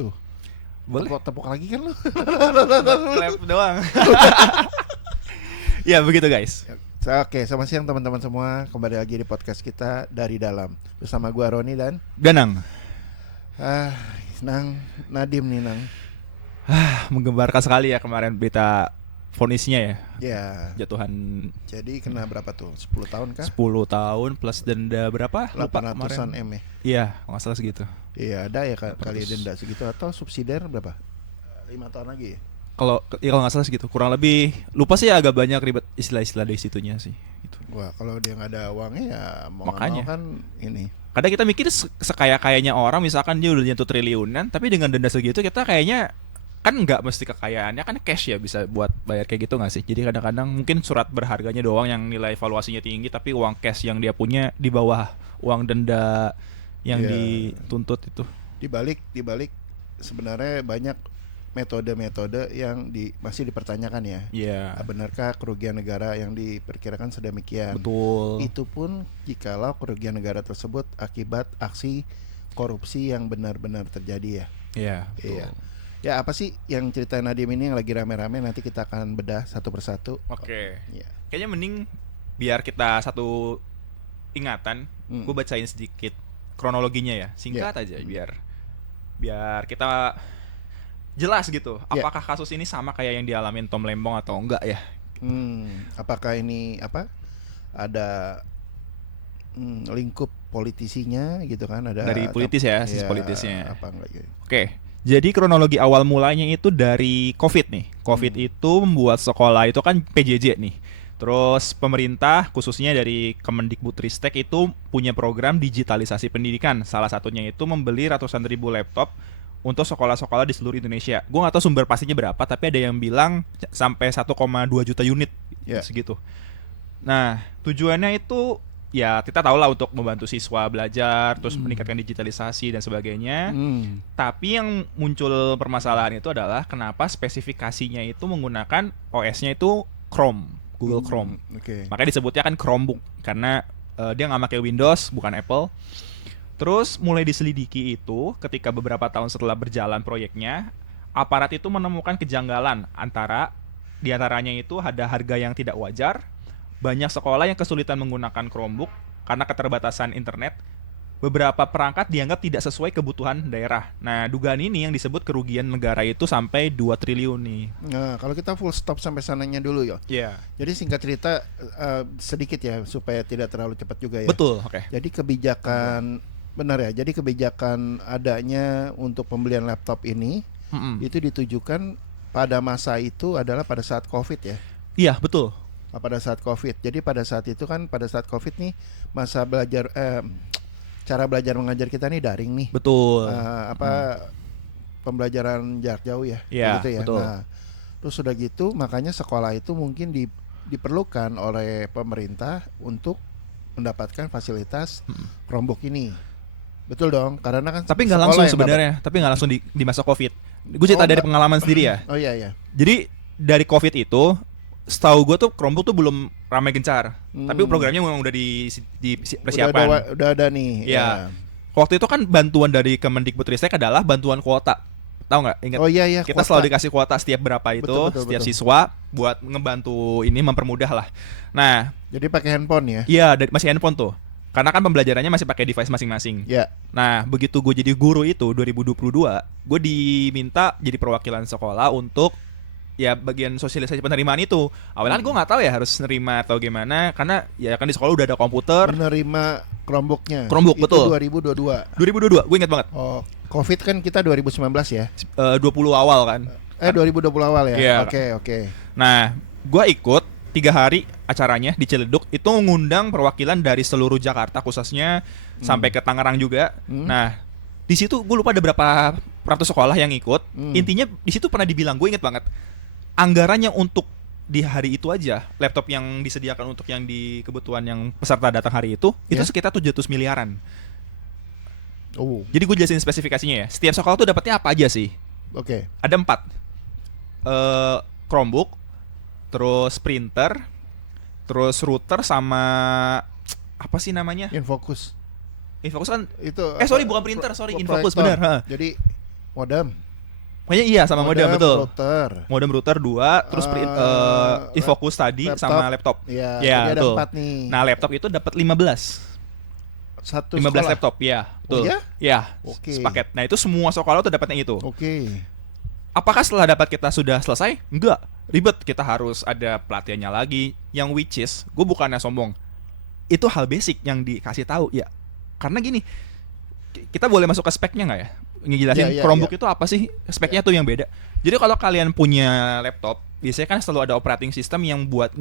lu. Boleh. Tepuk lagi kan lu. Clap doang. Ya begitu guys. Oke, selamat siang teman-teman semua. Kembali lagi di podcast kita Dari Dalam. Bersama gua Roni dan Danang. Nang Nadim nih Nang. Menggembarkan sekali ya kemarin berita vonisnya ya. Ya. Jatuhan Jadi kena berapa tuh? 10 tahun kah? 10 tahun plus denda berapa? Lupa 800-an kemarin. M ya. Iya, nggak salah segitu. Iya, ada ya kali denda segitu atau subsidiar berapa? 5 tahun lagi ya? Kalau nggak salah segitu, kurang lebih lupa sih, agak banyak ribet istilah-istilah dari situnya sih. Gitu. Wah, kalau dia nggak ada uangnya ya mau Makanya. kan ini. Kadang kita mikir sekaya-kayanya orang, misalkan dia udah nyentuh triliunan, tapi dengan denda segitu kita kayaknya kan nggak mesti kekayaannya kan cash ya, bisa buat bayar kayak gitu nggak sih? Jadi kadang-kadang mungkin surat berharganya doang yang nilai valuasinya tinggi, tapi uang cash yang dia punya di bawah uang denda yang dituntut itu. Di balik sebenarnya banyak metode-metode yang masih dipertanyakan ya. Iya. Benarkah kerugian negara yang diperkirakan sedemikian? Betul. Itu pun jikalau kerugian negara tersebut akibat aksi korupsi yang benar-benar terjadi ya. Iya. Iya. Ya apa sih yang cerita Nadim ini yang lagi rame-rame, nanti kita akan bedah satu persatu. Oke. Iya. Kayaknya mending biar kita satu ingatan, gue bacain sedikit kronologinya ya, singkat aja biar kita jelas gitu. Apakah kasus ini sama kayak yang dialamin Tom Lembong atau enggak ya? Apakah ini ada lingkup politisinya gitu kan, ada dari politis ya, sisi politisnya. Apa enggak gitu. Oke. Jadi kronologi awal mulanya itu dari COVID nih. COVID itu membuat sekolah itu kan PJJ nih. Terus pemerintah khususnya dari Kemendikbudristek itu punya program digitalisasi pendidikan. Salah satunya itu membeli ratusan ribu laptop untuk sekolah-sekolah di seluruh Indonesia. Gue gak tahu sumber pastinya berapa, tapi ada yang bilang sampai 1,2 juta unit segitu. Nah, tujuannya itu ya kita tahu lah untuk membantu siswa belajar, terus meningkatkan digitalisasi dan sebagainya. Tapi yang muncul permasalahan itu adalah kenapa spesifikasinya itu menggunakan OS-nya itu Chrome, Google Chrome. Makanya disebutnya kan Chromebook karena dia nggak pakai Windows, bukan Apple. Terus mulai diselidiki itu ketika beberapa tahun setelah berjalan proyeknya, aparat itu menemukan kejanggalan diantaranya itu ada harga yang tidak wajar. Banyak sekolah yang kesulitan menggunakan Chromebook karena keterbatasan internet. Beberapa perangkat dianggap tidak sesuai kebutuhan daerah. Nah, dugaan ini yang disebut kerugian negara itu sampai 2 triliun nih. Nah, kalau kita full stop sampai sananya dulu ya. Iya. Jadi singkat cerita sedikit ya supaya tidak terlalu cepat juga ya. Betul, oke. Jadi kebijakan benar ya. Jadi kebijakan adanya untuk pembelian laptop ini itu ditujukan pada masa itu adalah pada saat Covid ya. Iya, betul. Pada saat Covid. Jadi pada saat itu kan, pada saat Covid nih masa belajar cara belajar mengajar kita nih daring nih. Betul. Pembelajaran jarak jauh ya. Iya, gitu ya. betul. Nah, terus sudah gitu makanya sekolah itu mungkin diperlukan oleh pemerintah untuk mendapatkan fasilitas Chromebook ini. Betul dong, karena kan tapi nggak langsung sebenarnya, tapi nggak langsung di masa Covid. Gue cerita dari pengalaman sendiri ya. Oh iya. Jadi dari Covid itu, setahu gue tuh Chromebook tuh belum ramai gencar, tapi programnya memang udah di persiapan. Udah ada nih. Ya. Waktu itu kan bantuan dari Kemendikbudristek adalah bantuan kuota. Tahu nggak? Ingat? Oh iya. Kita selalu dikasih kuota setiap berapa itu, setiap siswa buat ngebantu ini mempermudah lah. Nah, jadi pakai handphone ya? Iya, masih handphone tuh. Karena kan pembelajarannya masih pakai device masing-masing. Iya. Nah, begitu gue jadi guru itu 2022, gue diminta jadi perwakilan sekolah untuk ya bagian sosialisasi penerimaan itu. Awalnya gue nggak tahu ya harus nerima atau gimana, karena ya kan di sekolah udah ada komputer. Menerima Chromebooknya. Chromebook, itu betul. 2022. 2022, gue ingat banget. Oh, Covid kan kita 2019 ya. 20 awal kan. 2020 awal ya. Iya. Oke. Nah, gue ikut 3 hari acaranya di Ciledug, itu mengundang perwakilan dari seluruh Jakarta khususnya sampai ke Tangerang juga. Nah, di situ gue lupa ada berapa ratus sekolah yang ikut. Intinya di situ pernah dibilang, gue inget banget, anggarannya untuk di hari itu aja laptop yang disediakan untuk yang di kebutuhan yang peserta datang hari itu sekitar 700 miliaran. Oh. Jadi gue jelasin spesifikasinya ya. Setiap sekolah tuh dapatnya apa aja sih? Oke. Ada 4 Chromebook, terus printer, terus router sama apa sih namanya? Infocus. Infocus kan itu sorry bukan printer, sorry Infocus benar. Jadi modem, Pokoknya iya sama modem betul. router, Modem router 2, terus infocus tadi sama laptop. Ya, Ya, jadi ada betul. 4 nih. Nah, laptop itu dapat 15. Satu 15 sekolah. laptop, ya, Oh betul. ya? Ya, Oke. sepaket. Nah, itu semua sekolah tuh dapatnya itu. Oke. Apakah setelah dapat kita sudah selesai? Enggak. Ribet, kita harus ada pelatihannya lagi. Yang which is, gue bukannya sombong. Itu hal basic yang dikasih tahu ya. Karena gini, kita boleh masuk ke speknya nggak ya? Ngejelasin Ya, ya, Chromebook ya. itu apa sih? Speknya tuh yang beda. Jadi kalau kalian punya laptop, biasanya kan selalu ada operating system yang buat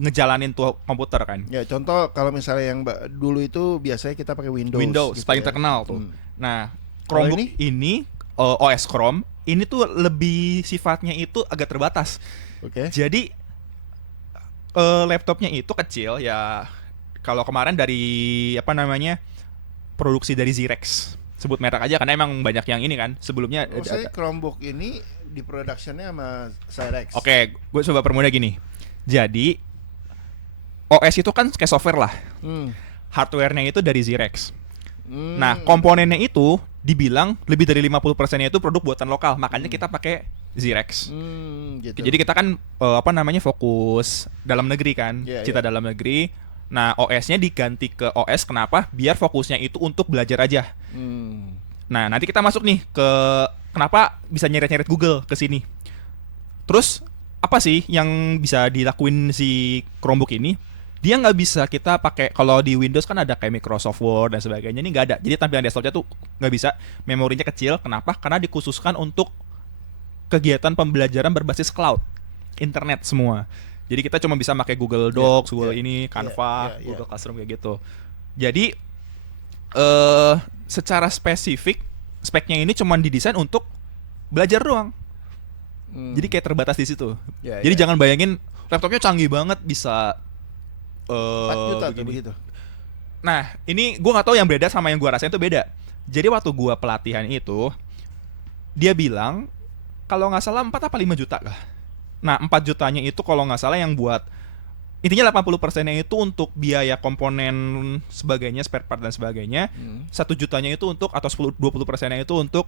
ngejalanin tuh komputer kan. Ya, contoh kalau misalnya yang dulu itu biasanya kita pakai Windows. Windows gitu paling ya. terkenal tuh. Hmm. Nah, Kalau Chromebook ini OS Chrome ini tuh lebih sifatnya itu agak terbatas. Oke. Jadi laptopnya itu kecil ya. Kalau kemarin dari apa namanya produksi dari Zyrex, sebut merek aja karena emang banyak yang ini kan. Sebelumnya Saya Chromebook ini di productionnya sama Zyrex. Oke, gue coba permudah gini. Jadi OS itu kan kayak software lah. Hmm. Hardware-nya itu dari Zyrex. Hmm. Nah, komponennya itu dibilang lebih dari 50%-nya itu produk buatan lokal. Makanya kita pakai Zyrex. Gitu. Jadi kita kan apa namanya fokus dalam negeri kan, Iya, cita iya. dalam negeri. Nah, OS-nya diganti ke OS kenapa? Biar fokusnya itu untuk belajar aja. Hmm. Nah, nanti kita masuk nih ke kenapa bisa nyeret-nyeret Google ke sini. Terus apa sih yang bisa dilakuin si Chromebook ini? Dia nggak bisa kita pakai kalau di Windows kan ada kayak Microsoft Word dan sebagainya, ini nggak ada. Jadi tampilan desktopnya tuh nggak bisa, memorinya kecil. Kenapa? Karena dikhususkan untuk kegiatan pembelajaran berbasis cloud, internet semua. Jadi kita cuma bisa pakai Google Docs, Google ini, Canva, Google Classroom kayak gitu. Jadi secara spesifik speknya ini cuma didesain untuk belajar doang. Jadi kayak terbatas di situ. Jadi jangan bayangin laptopnya canggih banget bisa 4 juta tuh begini. begitu. Nah, ini gue nggak tahu yang beda sama yang gue rasain itu beda. Jadi waktu gue pelatihan itu, dia bilang kalau nggak salah 4 apa 5 juta kah? Nah, 4 jutanya itu kalau nggak salah yang buat intinya 80%-nya itu untuk biaya komponen sebagainya, spare part dan sebagainya. 1 jutanya itu untuk atau 20%-nya itu untuk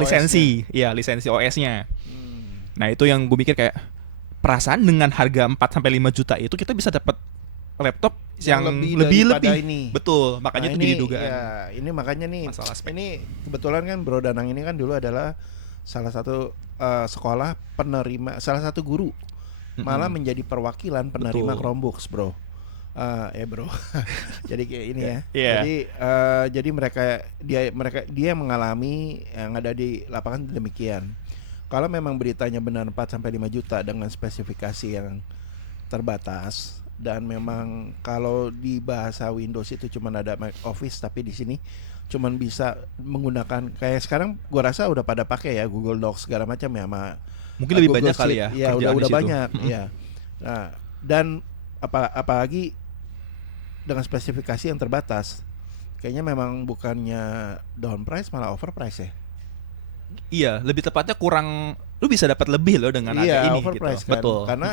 lisensi, ya lisensi OS-nya. Nah, itu yang gue mikir kayak perasaan dengan harga 4 sampai 5 juta itu kita bisa dapat laptop yang lebih. Ini. Betul, makanya itu jadi dugaan. Ya, ini makanya nih. Masalah spek. Ini kebetulan kan Bro Danang ini kan dulu adalah salah satu sekolah penerima, salah satu guru malah menjadi perwakilan penerima Chromebooks, Bro. Ya bro, jadi kayak ini ya. Jadi dia mengalami yang ada di lapangan demikian. Kalau memang beritanya benar 4 sampai 5 juta dengan spesifikasi yang terbatas dan memang kalau di bahasa Windows itu cuma ada Mac Office, tapi di sini cuma bisa menggunakan kayak sekarang gua rasa udah pada pakai ya Google Docs segala macam ya, sama mungkin lebih Google banyak kali ya. Ya udah banyak ya. Nah, dan apalagi dengan spesifikasi yang terbatas, kayaknya memang bukannya down price malah overprice ya. Iya, lebih tepatnya kurang, lu bisa dapat lebih loh dengan harga ini overprice gitu. Kan? Betul. Karena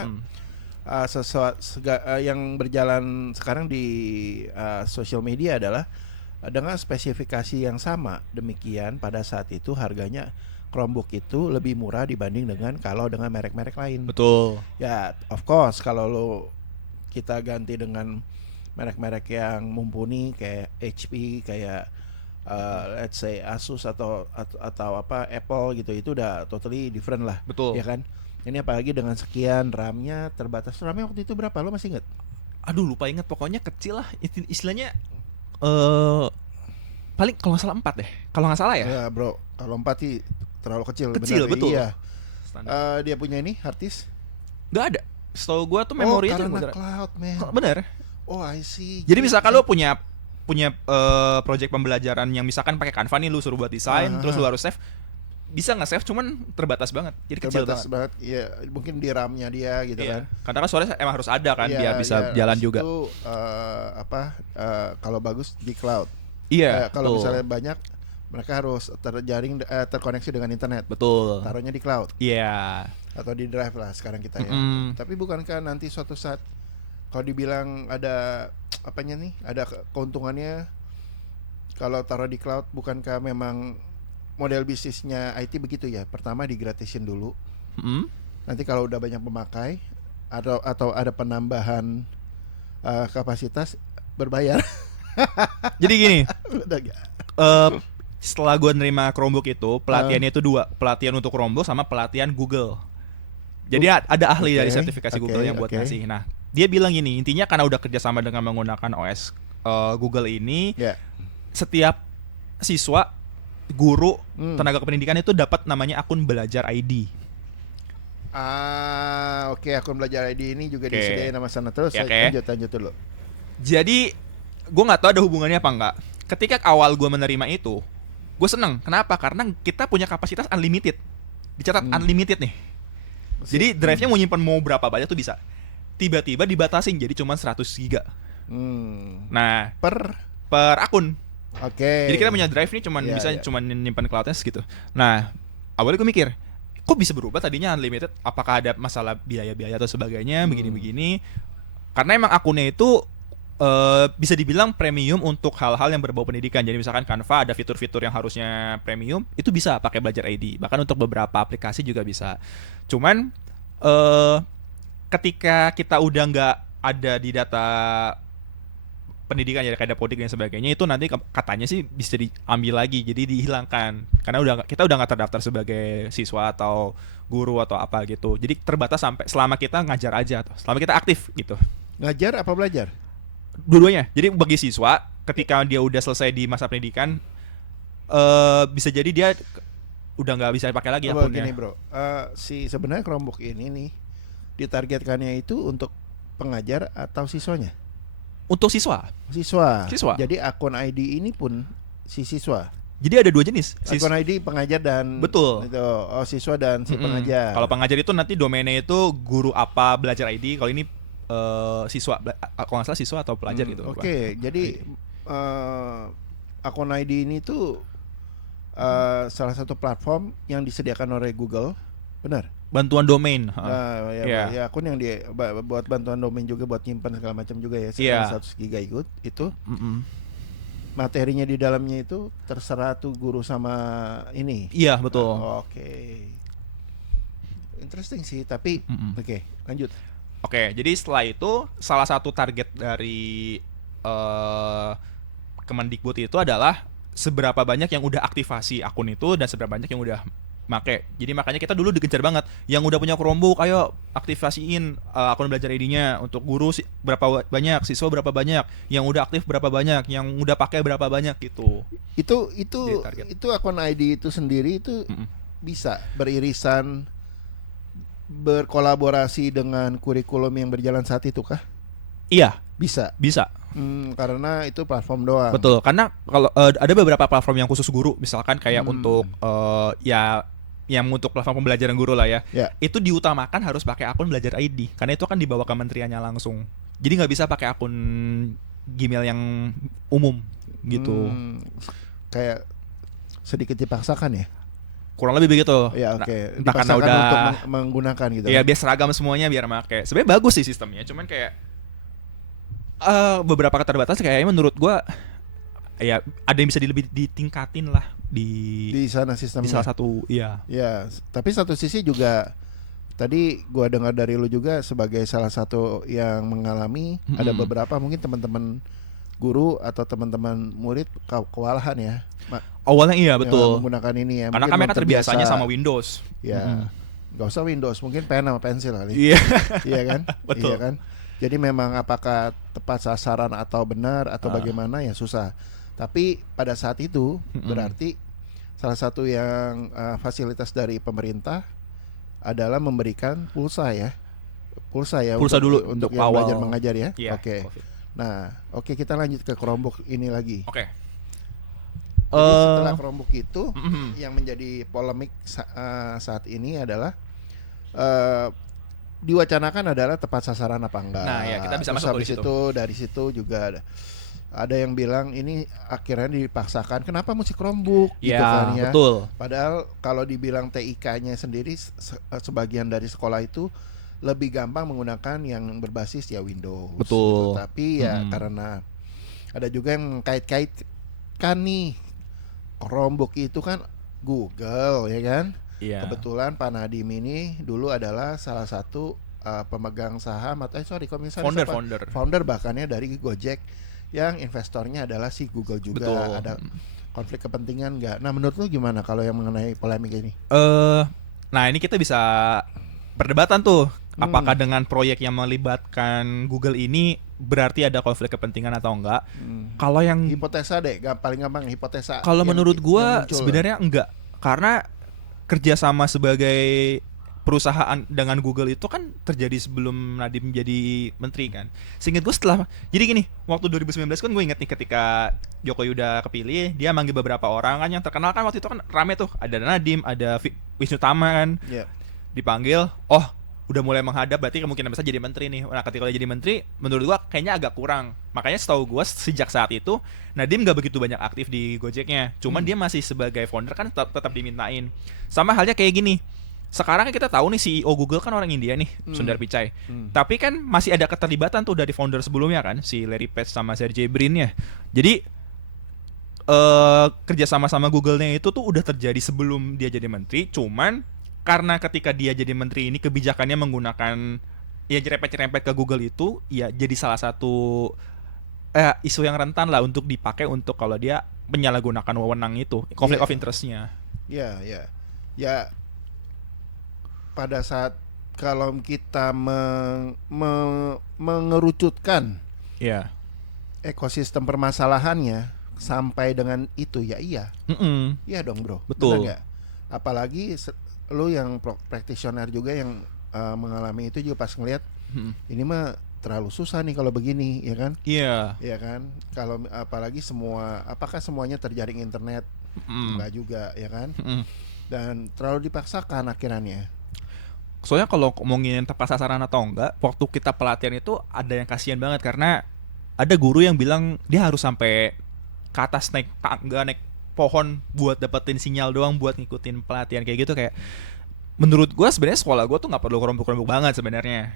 sesuatu yang berjalan sekarang di sosial media adalah dengan spesifikasi yang sama, demikian pada saat itu harganya Chromebook itu lebih murah dibanding dengan kalau dengan merek-merek lain. Betul. Ya, of course kalau kita ganti dengan merek-merek yang mumpuni kayak HP, kayak let's say Asus atau apa Apple gitu, itu udah totally different lah. Betul. Ya kan? Ini apalagi dengan sekian RAM-nya terbatas. RAM-nya waktu itu berapa? Lo masih inget? Aduh, lupa inget, pokoknya kecil lah. Istilahnya paling kalau nggak salah 4 deh. Kalau nggak salah ya. Ya, bro. Kalau 4 sih terlalu kecil. Kecil, benar. betul. Iya. Dia punya ini hard disk? Nggak ada. Setahu gue tuh memorinya karena cloud, man. Bener. Oh, I see. Jadi misalkan lo punya project pembelajaran yang misalkan pakai Canva nih, lu suruh buat desain, terus lu harus save, bisa nggak save, cuman terbatas banget, jadi kecil banget. Iya, mungkin di RAM-nya dia gitu kan. Karena kan soalnya emang harus ada kan, biar bisa jalan juga. Itu kalau bagus di cloud. Iya. Kalau misalnya banyak, mereka harus terkoneksi dengan internet. Betul. Taruhnya di cloud. Iya. Atau di drive lah sekarang kita ya. Tapi bukankah nanti suatu saat kalau dibilang ada apanya nih, ada keuntungannya kalau taruh di cloud, bukankah memang model bisnisnya IT begitu ya. Pertama digratisin dulu. Mm-mm. Nanti kalau udah banyak pemakai atau ada penambahan kapasitas berbayar. Jadi gini, Udah gak? setelah gue nerima Chromebook itu, pelatihannya itu 2, pelatihan untuk Chromebook sama pelatihan Google. Jadi ada ahli dari sertifikasi Google yang buat ngasih. Nah, dia bilang gini, intinya karena udah kerjasama dengan menggunakan OS Google ini, setiap siswa, guru, tenaga kependidikan itu dapat namanya akun belajar ID. Oke, akun belajar ID ini juga disediain sama sana. Terus lanjut dulu. Jadi gue nggak tahu ada hubungannya apa enggak. Ketika awal gue menerima itu, gue seneng. Kenapa? Karena kita punya kapasitas unlimited. Dicatat unlimited nih. Jadi drive-nya mau nyimpan mau berapa banyak tuh bisa. Tiba-tiba dibatasin jadi cuma 100 giga. Nah, per akun. Oke. Jadi kita punya drive nih cuman nyimpan cloud-nya segitu. Nah, awalnya gue mikir, kok bisa berubah tadinya unlimited? Apakah ada masalah biaya-biaya atau sebagainya begini-begini? Karena emang akunnya itu bisa dibilang premium untuk hal-hal yang berbau pendidikan. Jadi misalkan Canva ada fitur-fitur yang harusnya premium, itu bisa pakai belajar ID. Bahkan untuk beberapa aplikasi juga bisa. Cuman ketika kita udah nggak ada di data pendidikan ya kayak Dapodik dan sebagainya, itu nanti katanya sih bisa diambil lagi, jadi dihilangkan karena kita udah nggak terdaftar sebagai siswa atau guru atau apa gitu. Jadi terbatas sampai selama kita ngajar aja, atau selama kita aktif gitu. Ngajar apa belajar? Dua-duanya. Jadi bagi siswa ketika dia udah selesai di masa pendidikan, bisa jadi dia udah nggak bisa pakai lagi akunnya. Gini bro, sebenarnya Chromebook ini nih ditargetkannya itu untuk pengajar atau siswanya? Untuk siswa. Jadi akun ID ini pun si siswa. Jadi ada 2 jenis. Akun ID pengajar dan betul. Itu, siswa dan si pengajar. Kalau pengajar itu nanti domainnya itu guru apa belajar ID. Kalau ini siswa, kalau nggak salah siswa atau pelajar gitu. Oke. Jadi akun ID ini tuh salah satu platform yang disediakan oleh Google, benar? Bantuan domain. Ya akun yang buat bantuan domain juga, buat nyimpan segala macam juga ya. 100 giga itu. Materinya di dalamnya itu terserah tuh guru sama ini. Iya betul. Oke. Interesting sih, tapi oke, lanjut. Oke, jadi setelah itu salah satu target dari Kemendikbud itu adalah seberapa banyak yang udah aktivasi akun itu dan seberapa banyak yang udah make. Jadi makanya kita dulu digencar banget. Yang udah punya Chromebook, ayo aktivasiin akun belajar ID-nya. Untuk guru berapa banyak, siswa berapa banyak, yang udah aktif berapa banyak, yang udah pakai berapa banyak gitu. Itu akun ID itu sendiri itu bisa beririsan, berkolaborasi dengan kurikulum yang berjalan saat itu kah? Iya, bisa. Karena itu platform doang. Betul, karena kalau ada beberapa platform yang khusus guru, misalkan kayak untuk yang untuk platform pembelajaran guru lah ya. Itu diutamakan harus pakai akun belajar ID, karena itu kan dibawa kementeriannya langsung. Jadi nggak bisa pakai akun Gmail yang umum gitu. Kayak sedikit dipaksakan ya. Kurang lebih begitu. Ya oke. Entah karena udah untuk menggunakan gitu. Ya biar seragam semuanya biar make. Sebenarnya bagus sih sistemnya, cuman kayak beberapa keterbatasan kayaknya menurut gua ya ada yang bisa lebih ditingkatin lah di sana sistemnya. Di salah satu, iya. Ya, tapi satu sisi juga tadi gua dengar dari lu juga sebagai salah satu yang mengalami, ada beberapa mungkin teman-teman guru atau teman-teman murid kewalahan ya. Awalnya iya betul. Menggunakan ini ya. Karena kan mereka terbiasanya sama Windows. Ya. Gak usah Windows, mungkin pen sama pensil kali. Iya. Iya kan? Betul. Iya kan? Jadi memang apakah tepat sasaran atau benar atau bagaimana ya susah. Tapi pada saat itu berarti salah satu yang fasilitas dari pemerintah adalah memberikan pulsa ya. Pulsa dulu untuk yang awal belajar mengajar ya. Iya, Oke. Nah, kita lanjut ke Chromebook ini lagi. Oke. Jadi setelah Chromebook itu yang menjadi polemik saat ini adalah diwacanakan adalah tepat sasaran apa enggak. Nah, ya kita bisa masuk di situ. Dari situ juga ada yang bilang ini akhirnya dipaksakan. Kenapa mesti Chromebook gitu kan ya? Betul. Padahal kalau dibilang TIK-nya sendiri sebagian dari sekolah itu lebih gampang menggunakan yang berbasis ya Windows. Betul. Gitu. Tapi ya karena ada juga yang mengkait-kaitkan nih Chromebook itu kan Google ya kan. Iya. Kebetulan Pak Nadiem ini dulu adalah salah satu pemegang saham atau founder bahkannya dari Gojek yang investornya adalah si Google juga. Betul. Ada konflik kepentingan nggak? Nah menurut lu gimana kalau yang mengenai polemik ini? Nah ini kita bisa perdebatan tuh. Apakah dengan proyek yang melibatkan Google ini berarti ada konflik kepentingan atau enggak? Kalau yang hipotesa deh, paling gampang hipotesa. Kalau menurut gua sebenarnya enggak, karena kerjasama sebagai perusahaan dengan Google itu kan terjadi sebelum Nadiem jadi menteri kan. Seingat gue setelah, jadi gini, waktu 2019 kan gue inget nih ketika Jokowi udah kepilih, dia manggil beberapa orang kan yang terkenal kan waktu itu kan rame tuh, ada Nadiem, ada Wisnu Tama kan, dipanggil, udah mulai menghadap berarti kemungkinan besar jadi menteri nih. Nah ketika dia jadi menteri, menurut gua kayaknya agak kurang. Makanya setahu gua sejak saat itu Nadiem gak begitu banyak aktif di Gojeknya. Cuman dia masih sebagai founder kan tetap dimintain. Sama halnya kayak gini. Sekarang kita tahu nih CEO Google kan orang India nih, Sundar Pichai. Tapi kan masih ada keterlibatan tuh dari founder sebelumnya kan, si Larry Page sama Sergey Brin ya. Jadi kerja sama Google-nya itu tuh udah terjadi sebelum dia jadi menteri. Cuman karena ketika dia jadi menteri ini kebijakannya menggunakan ya nyerempet-nyerempet ke Google itu ya jadi salah satu isu yang rentan lah untuk dipakai untuk kalau dia menyalahgunakan wewenang itu, konflik of interest-nya. Ya pada saat kalau kita mengerucutkan ekosistem permasalahannya sampai dengan itu ya iya dong bro. Betul. Benar gak? Apalagi lu yang practitioner juga yang mengalami itu juga pas ngelihat ini mah terlalu susah nih kalau begini ya kan. Iya kan, kalau apalagi apakah semuanya terjaring internet? Enggak juga ya kan. Dan terlalu dipaksakan akhirannya. Soalnya kalau ngomongin tepat sasaran atau enggak, waktu kita pelatihan itu ada yang kasihan banget karena ada guru yang bilang dia harus sampai ke atas naik tangga, naik pohon buat dapetin sinyal doang buat ngikutin pelatihan kayak gitu. Kayak menurut gue sebenarnya sekolah gue tuh nggak perlu kelompok-kelompok banget sebenarnya.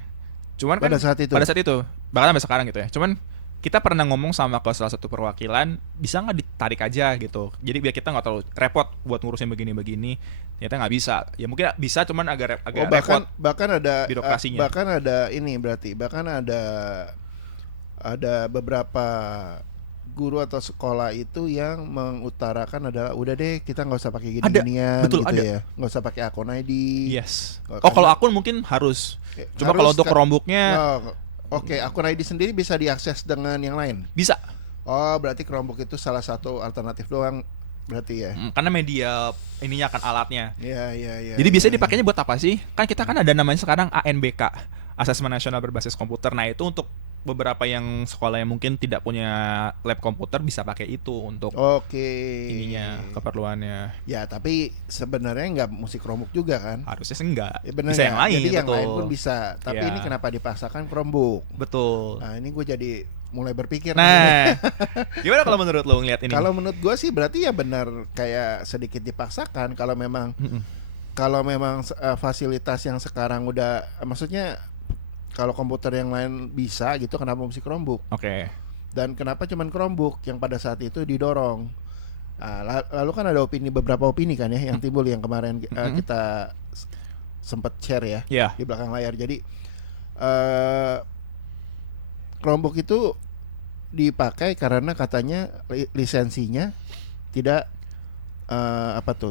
Cuman pada saat itu bahkan sampai sekarang gitu ya. Cuman kita pernah ngomong sama ke salah satu perwakilan, bisa nggak ditarik aja gitu. Jadi biar kita nggak terlalu repot buat ngurusin begini-begini. Ternyata nggak bisa. Ya mungkin bisa, cuman agak repot. Bahkan ada birokrasinya. Bahkan ada ini berarti. Bahkan ada beberapa guru atau sekolah itu yang mengutarakan adalah udah deh kita nggak usah pakai gini-ginian gitu ya, nggak usah pakai akun ID. Yes. Kalau akun mungkin harus. Cuma kalau untuk Chromebook-nya akun ID sendiri bisa diakses dengan yang lain? Bisa. Oh, berarti Chromebook itu salah satu alternatif doang berarti ya? Karena media ininya kan alatnya. Iya. Jadi biasanya dipakainya buat apa sih? Kan kita kan ada namanya sekarang ANBK, Asesmen Nasional Berbasis Komputer. Nah itu untuk beberapa yang sekolah yang mungkin tidak punya lab komputer bisa pakai itu untuk ininya, keperluannya. Ya tapi sebenarnya nggak mesti Chromebook juga kan? Harusnya sih enggak. Ya, bisa yang lain. Jadi yang lain pun bisa. Tapi ini kenapa dipaksakan Chromebook? Betul. Nah ini gue jadi mulai berpikir. Nah, gimana kalau menurut lo ngeliat ini? Kalau menurut gue sih berarti ya benar kayak sedikit dipaksakan. Kalau memang fasilitas yang sekarang udah, maksudnya kalau komputer yang lain bisa gitu, kenapa mesti Chromebook? Oke. Dan kenapa cuman Chromebook yang pada saat itu didorong? Lalu kan ada beberapa opini kan ya yang timbul yang kemarin kita sempat share ya di belakang layar. Jadi Chromebook itu dipakai karena katanya lisensinya tidak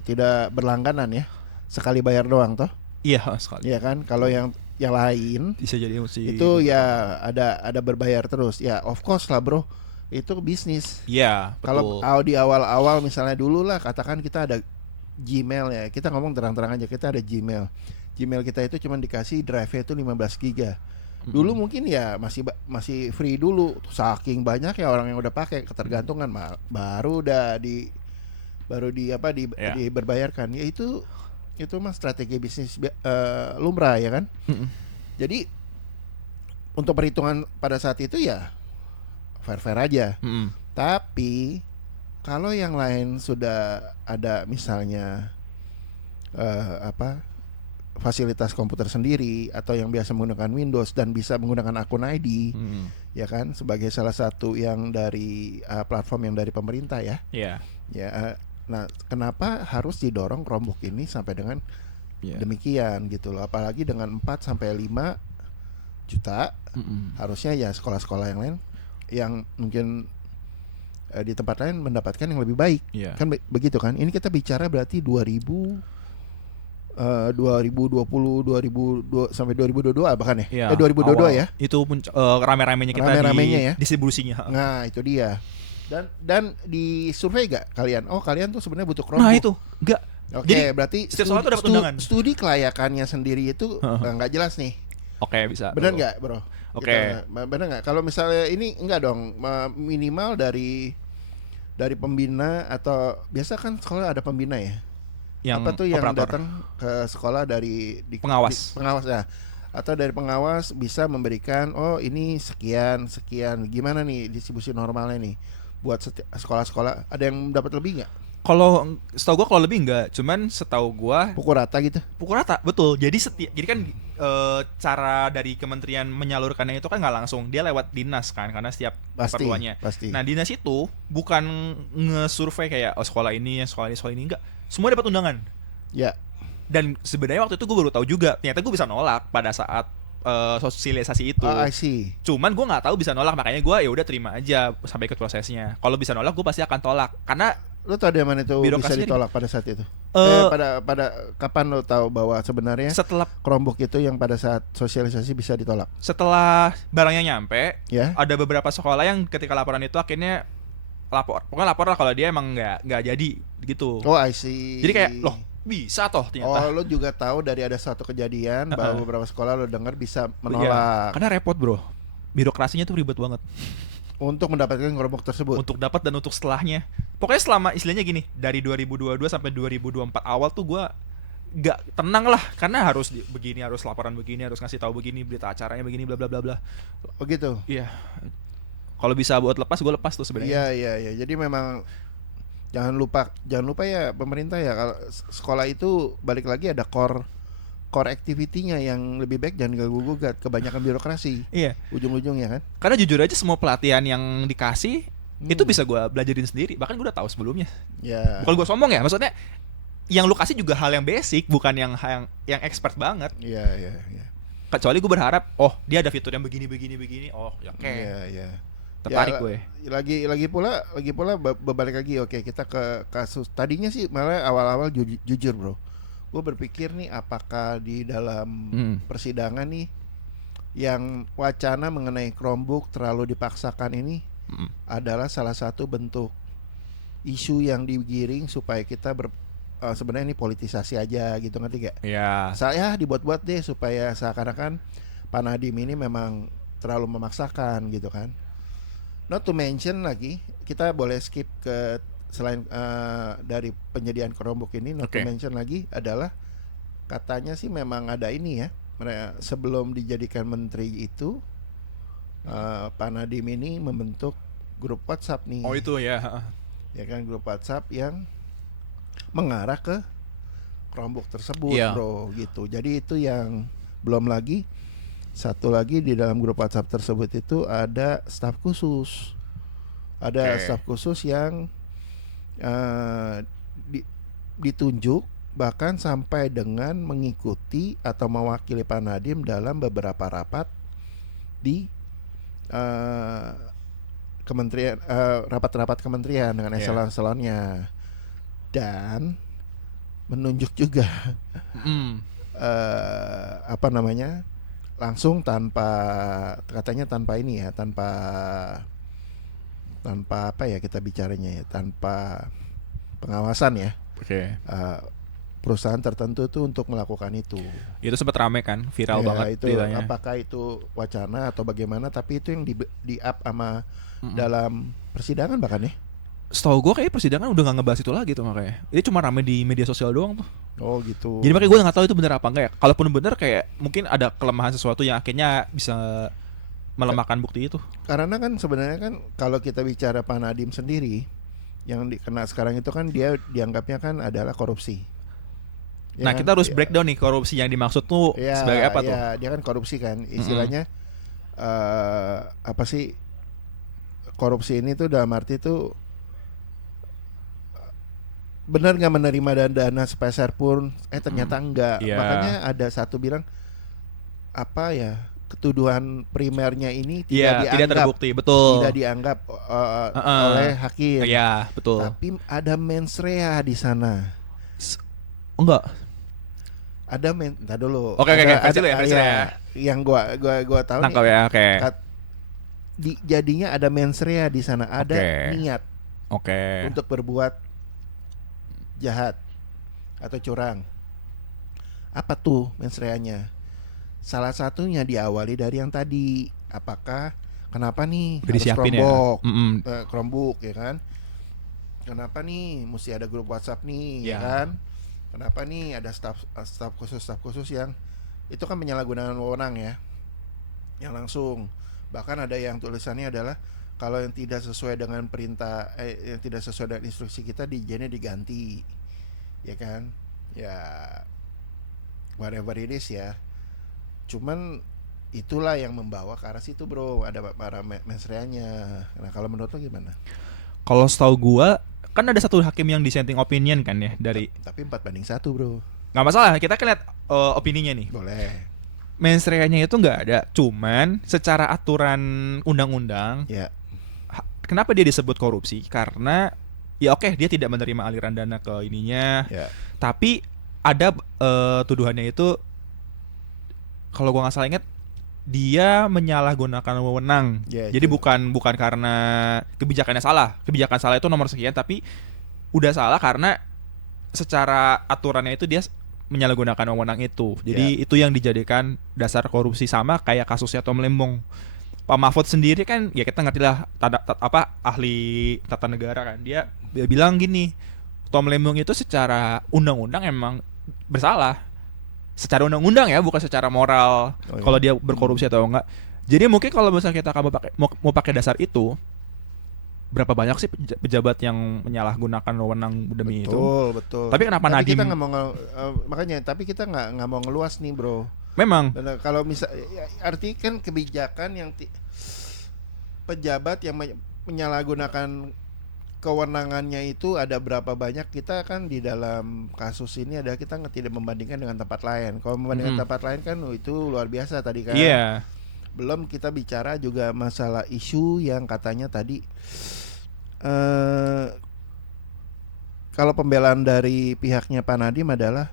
tidak berlangganan ya, sekali bayar doang toh? Iya sekali. Iya kan, kalau yang lain bisa jadi itu ya ada berbayar terus. Ya of course lah bro, itu bisnis. Iya. Kalau di awal-awal misalnya dulu lah katakan kita ada Gmail ya, kita ngomong terang-terang aja, kita ada Gmail kita itu cuma dikasih drive-nya itu 15 giga. Dulu mungkin ya masih free dulu, saking banyak ya orang yang udah pakai, ketergantungan baru diberbayarkan. Ya itu mah strategi bisnis lumrah ya kan. Jadi untuk perhitungan pada saat itu ya fair aja. Tapi kalau yang lain sudah ada misalnya fasilitas komputer sendiri atau yang biasa menggunakan Windows dan bisa menggunakan akun ID, ya kan, sebagai salah satu yang dari platform yang dari pemerintah ya. Iya. Ya. Nah, kenapa harus didorong Chromebook ini sampai dengan demikian gitu loh. Apalagi dengan 4 sampai 5 juta. Harusnya ya sekolah-sekolah yang lain yang mungkin di tempat lain mendapatkan yang lebih baik. Kan begitu kan. Ini kita bicara berarti 2020 sampai 2022 bahkan ya. 2022 ya. Itu rame-ramenya kita rame-ramenya ya. Distribusinya. Nah, itu dia. Dan di survei gak kalian? Oh, kalian tuh sebenarnya butuh Chromebook. Nah, itu. Enggak. Oke, Jadi, berarti setiap sekolah tuh dapat undangan. Studi kelayakannya sendiri itu nggak jelas nih. Oke, bisa. Benar nggak, bro? Oke. Benar nggak? Kalau misalnya ini enggak dong, minimal dari pembina atau biasa kan sekolah ada pembina ya. Yang apa tuh yang operator. datang ke sekolah dari Pengawas. pengawas ya. Atau dari pengawas bisa memberikan ini sekian gimana nih distribusi normalnya nih buat sekolah-sekolah, ada yang dapat lebih nggak? Kalau setahu gue kalau lebih enggak, cuman setahu gue Pukul rata gitu. pukul rata, betul. Jadi kan cara dari kementerian menyalurkannya itu kan nggak langsung, dia lewat dinas kan, karena setiap keperluannya. Pasti. Nah, dinas itu bukan nge-survey kayak sekolah ini enggak, semua dapat undangan. Ya. Dan sebenarnya waktu itu gue baru tahu juga, ternyata gue bisa nolak pada saat sosialisasi itu. I see. Cuman gue nggak tahu bisa nolak, makanya gue ya udah terima aja sampai ikut prosesnya. Kalau bisa nolak gue pasti akan tolak, karena lo tau dari mana itu bisa ditolak pada saat itu? Pada kapan lo tahu bahwa sebenarnya setelah Chromebook itu yang pada saat sosialisasi bisa ditolak? Setelah barangnya nyampe, Ya. Ada beberapa sekolah yang ketika laporan itu akhirnya pokoknya lapor lah kalau dia emang nggak jadi gitu. Oh, I see. Jadi kayak loh bisa toh ternyata. Oh, lo juga tahu dari ada satu kejadian bahwa beberapa sekolah lo dengar bisa Iya, menolak karena repot bro, birokrasinya tuh ribet banget untuk mendapatkan Chromebook tersebut. untuk dapat dan untuk setelahnya. Pokoknya selama istilahnya gini, dari 2022 sampai 2024 awal tuh gue nggak tenang lah, karena harus begini, harus laporan begini, harus ngasih tahu begini, berita acaranya begini, bla bla bla bla. Oh gitu. Iya. Kalau bisa buat lepas, gue lepas tuh sebenarnya. Iya. Jadi memang jangan lupa ya pemerintah ya, kalau sekolah itu balik lagi ada core activity-nya yang lebih baik, jangan ganggu-gugat, kebanyakan birokrasi. Iya. Ujung-ujungnya kan. Karena jujur aja semua pelatihan yang dikasih itu bisa gue belajarin sendiri, bahkan gue udah tahu sebelumnya. Ya. Bukan gue sombong ya, maksudnya yang lu kasih juga hal yang basic, bukan yang expert banget. Iya. Kecuali gue berharap, oh dia ada fitur yang begini, oh ya oke. Iya. Tertarik Ya, gue. Lagi pula berbalik lagi. Oke, kita ke kasus tadinya sih malah awal-awal jujur bro, gue berpikir nih apakah di dalam persidangan nih yang wacana mengenai Chromebook terlalu dipaksakan ini adalah salah satu bentuk isu yang digiring supaya kita sebenarnya ini politisasi aja gitu, ngerti gak? Iya. Saya dibuat-buat deh supaya seakan-akan Pak Nadiem ini memang terlalu memaksakan gitu kan. Not to mention lagi, kita boleh skip ke selain dari penyediaan Chromebook ini, not to mention lagi adalah katanya sih memang ada ini ya, sebelum dijadikan menteri itu Pak Nadiem ini membentuk grup WhatsApp nih. Oh itu ya. Ya kan, grup WhatsApp yang mengarah ke Chromebook tersebut, bro, gitu. Jadi itu yang belum lagi. Satu lagi di dalam grup WhatsApp tersebut itu ada staf khusus. Ada staf khusus yang ditunjuk bahkan sampai dengan mengikuti atau mewakili Pak Nadiem dalam beberapa rapat di kementerian, rapat-rapat kementerian dengan eselon-eselonnya, dan menunjuk juga langsung katanya tanpa apa ya kita bicaranya ya, tanpa pengawasan ya. Perusahaan tertentu itu untuk melakukan itu. Itu sempat rame kan, viral banget itu beritanya. Apakah itu wacana atau bagaimana, tapi itu yang di-up sama dalam persidangan bahkan ya. Setahu gue kayak persidangan udah gak ngebahas itu lagi tuh, makanya ini cuma rame di media sosial doang tuh. Oh gitu. Jadi makanya gue gak tahu itu bener apa enggak ya. Kalaupun bener, kayak mungkin ada kelemahan sesuatu yang akhirnya bisa melemahkan bukti itu. Karena kan sebenarnya kan kalau kita bicara Pak Nadiem sendiri, yang dikena sekarang itu kan dia dianggapnya kan adalah korupsi. Nah kita harus breakdown nih, korupsi yang dimaksud tuh sebagai apa tuh? Ya, dia kan korupsi kan, istilahnya apa sih korupsi ini tuh dalam arti tuh benar nggak menerima dana sepeser pun, ternyata enggak. Iya. Makanya ada satu bilang apa ya, ketuduhan primernya ini Iya, tidak tidak dianggap, terbukti, betul. tidak dianggap Heeh. oleh hakim. Iya, betul. Tapi ada mens rea di sana. Enggak. Ada entar dulu. Oke, versi lu ya, versi ya, ya. yang gua tahu Nangkap nih. ya, oke. Jadinya ada mens rea di sana, ada Oke. niat Oke. untuk berbuat jahat atau curang. Apa tuh mens reanya? Salah satunya diawali dari yang tadi. Apakah kenapa nih Udah harus disiapin ya? Chromebook ya kan? Kenapa nih mesti ada grup WhatsApp nih ya Ya. kan? Kenapa nih ada staff khusus yang itu kan penyalahgunaan wewenang ya, yang langsung. Bahkan ada yang tulisannya adalah kalau yang tidak sesuai dengan perintah, yang tidak sesuai dengan instruksi kita, dijennya diganti, ya kan? Ya, whatever it is ya. Cuman itulah yang membawa ke arah situ bro, ada para mens reanya. Nah kalau menurut lo gimana? Kalau setahu gua kan ada satu hakim yang dissenting opinion kan ya dari Tapi 4-1 bro. nggak masalah kita kan lihat opininya nih. Boleh. Mens rea-nya itu nggak ada, cuman secara aturan undang-undang Ya. kenapa dia disebut korupsi? Karena ya oke dia tidak menerima aliran dana ke ininya, Ya. tapi ada tuduhannya itu kalau gua nggak salah ingat dia menyalahgunakan wewenang. Ya, Jadi itu. bukan karena kebijakannya salah. Kebijakan salah itu nomor sekian, tapi udah salah karena secara aturannya itu dia menyalahgunakan wewenang itu. Jadi itu yang dijadikan dasar korupsi, sama kayak kasusnya Tom Lembong. Pak Mahfud sendiri kan ya kita ngerti lah ahli tata negara kan. Dia bilang gini, Tom Lembong itu secara undang-undang emang bersalah. Secara undang-undang ya, bukan secara moral. Oh, iya. Kalau dia berkorupsi atau enggak. Jadi mungkin kalau misalnya kamu mau pakai dasar itu, berapa banyak sih pejabat yang menyalahgunakan wewenang demi itu? Betul. Tapi kenapa Nadiem? Kita nggak mau makanya, tapi kita nggak mau ngeluas nih bro. Memang. Dan kalau misal, arti kan kebijakan yang pejabat yang menyalahgunakan kewenangannya itu ada berapa banyak. Kita kan di dalam kasus ini ada kita tidak membandingkan dengan tempat lain. Kalau membandingkan tempat lain kan itu luar biasa tadi kan. Iya. Belum kita bicara juga masalah isu yang katanya tadi kalau pembelaan dari pihaknya Pak Nadiem adalah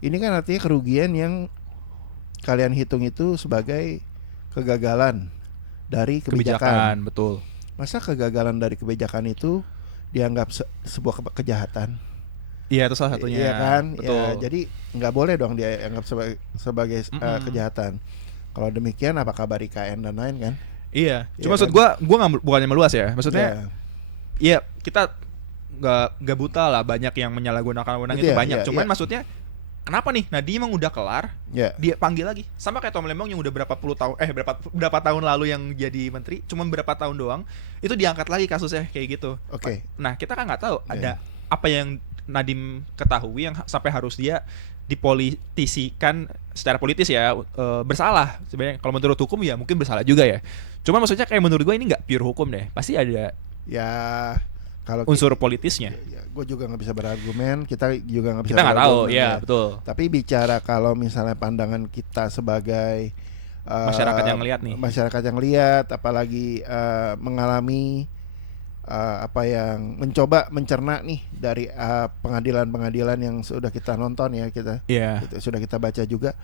ini kan artinya kerugian yang kalian hitung itu sebagai kegagalan dari kebijakan. Betul. Masa kegagalan dari kebijakan itu dianggap sebuah kejahatan? Iya, itu salah satunya. Iya kan? Betul. Ya, jadi nggak boleh dong dianggap sebagai kejahatan. Kalau demikian apa kabar IKN dan lain kan? Iya. Iya Cuma maksud kan? gua bukannya meluas ya. Maksudnya Ya. iya, kita nggak buta lah, banyak yang menyalahgunakan wewenang itu Iya, banyak. iya, Cuman iya. maksudnya kenapa nih Nadiem emang udah kelar, Ya. dia panggil lagi. Sama kayak Tom Lembong yang udah berapa tahun lalu yang jadi menteri, cuma berapa tahun doang, itu diangkat lagi kasusnya kayak gitu. Oke. Nah, kita kan nggak tahu Iya. ada apa yang Nadiem ketahui yang sampai harus dia dipolitisikan secara politis ya, bersalah. Sebenarnya kalau menurut hukum ya mungkin bersalah juga ya. Cuma maksudnya kayak menurut gue ini nggak pure hukum deh. Pasti ada Ya kalau unsur politisnya. gue juga nggak bisa berargumen, kita juga nggak bisa. Kita nggak tahu, berargumen, ya betul. Tapi bicara kalau misalnya pandangan kita sebagai Masyarakat yang ngelihat nih. masyarakat yang lihat, apalagi mengalami apa yang mencoba mencerna nih dari pengadilan-pengadilan yang sudah kita nonton ya, kita Iya. sudah kita baca juga